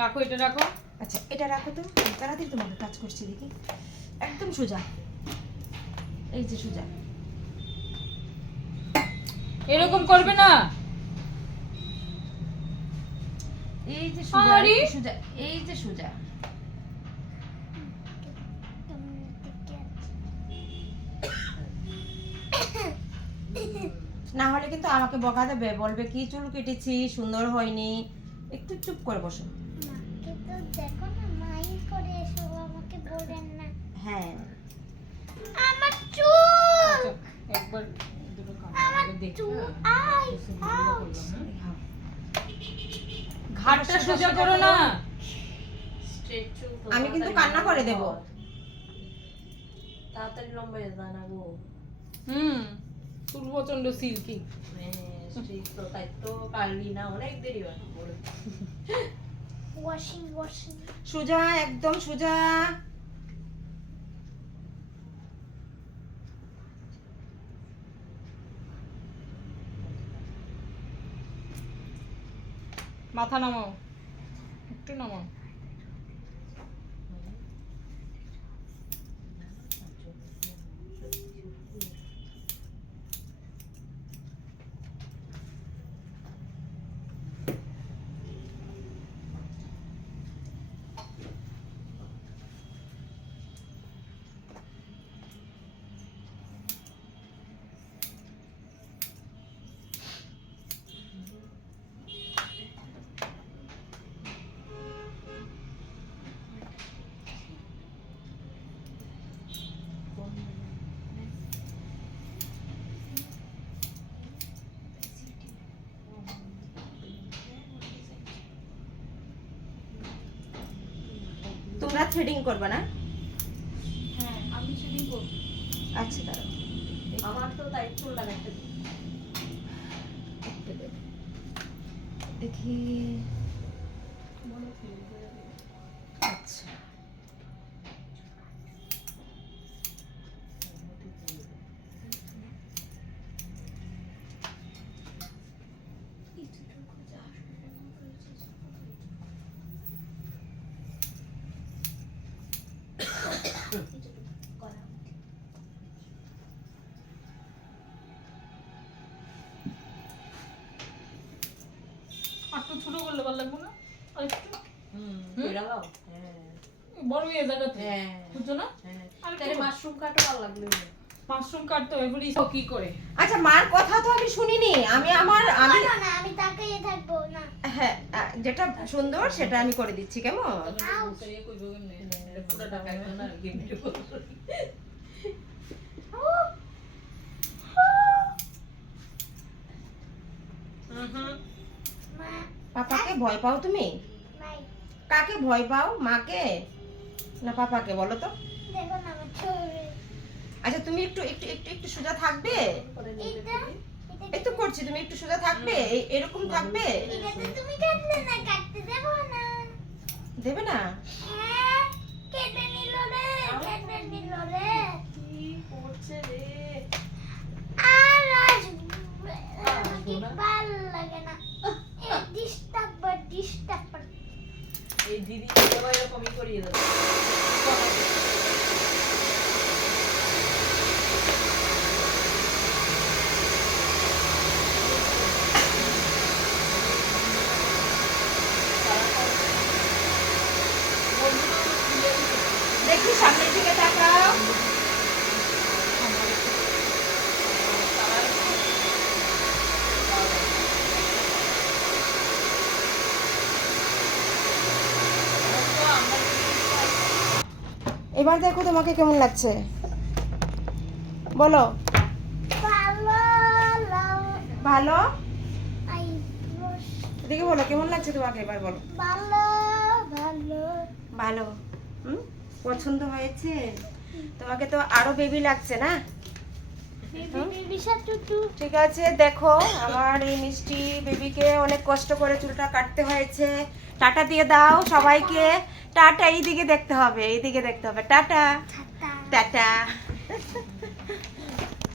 রাখো, এটা রাখো। আচ্ছা এটা রাখো তো, তাড়াতাড়ি তোমাকে কাজ করছি দেখি। একদম সোজা, এই যে সোজা। এরকম করবে না। এই যে সোজা, আরে! একটু সোজা, এই যে সোজা। না হলে কিন্তু আমাকে বকা দেবে, বলবে কি চুল কেটেছি, সুন্দর হয়নি। একটু চুপ করে বসো। মাকে তো দেখো না, মাই করে এসব আমাকে বলেন না। হ্যাঁ আমার চুল, আচ্ছা, একবার দুটো আমার কামড় দেখো। চুল, আই আউচ। ঘাটটা সোজা করো না। আমি কিন্তু কান্না করে দেব। তাড়াতাড়ি লম্বা হয়ে যায় না গো। চুল প্রচন্ড সিল্কি। ঠিক তো, তাই তো পারলি না, অনেক দেরি হয় বলে। Washing washing. সোজা, একদম সোজা। মাথা নামাও, একটু নামাও। তোমরা থ্রেডিং করবে না? হ্যাঁ, আমি সেদিন করব। আচ্ছা দাঁড়াও, আমার তো তাই চুল লাগাতে দেখি। আচ্ছা আর একটু ছোট করলে ভালো লাগবে না? আর একটু কইরা দাও। হ্যাঁ বড় হয়ে যাবে তো, হ্যাঁ বুঝছো না? হ্যাঁ। আর একটু তাহলে মাশরুম কাটো ভালো লাগলো। মাশরুম কাটতে হবে, এগুলি কি করে? আচ্ছা, মার কথা তো আমি শুনিনি। আমি বলো না, আমি তাকিয়ে থাকবো না। হ্যাঁ, যেটা সুন্দর সেটা আমি করে দিচ্ছি, কেমন? পুরো টাকা এখন আর গেম মা, পাপাকে ভয় পাও তুমি? নাই। কাকে ভয় পাও, মাকে না পাপাকে, বলো তো? দেখো না আমার ছবি। আচ্ছা তুমি একটু একটু একটু একটু সোজা থাকবে। এটা এই তো করছি, তুমি একটু সোজা থাকবে, এরকম থাকবে। এটা তো তুমি কাটলে না, কাটতে দেবো না। দেবে না? হ্যাঁ, কেটে নিল রে, কেটে নিল রে। কি করছে রে? আর আমাকে ভালো লাগে না। এই ডিস্টার্ব। এই দিদি সবাই এরকমই করিয়ে দেবে। দেখি সামনের দিকে তাকাও। এবার দেখো তোমাকে কেমন লাগছে, বলো। ভালো ভালো? আই এদিকে বলো, কেমন লাগছে তোমাকে, এবার বলো। ভালো ভালো। ভালো। পছন্দ হয়েছে তোমাকে? তো আরো বেবি লাগছে না? ঠিক আছে, দেখো আমার এই মিষ্টি বেবিকে অনেক কষ্ট করে চুলটা কাটতে হয়েছে। টাটা দিয়ে দাও সবাইকে। টাটা, এইদিকে দেখতে হবে, এইদিকে দেখতে হবে। Tata tata.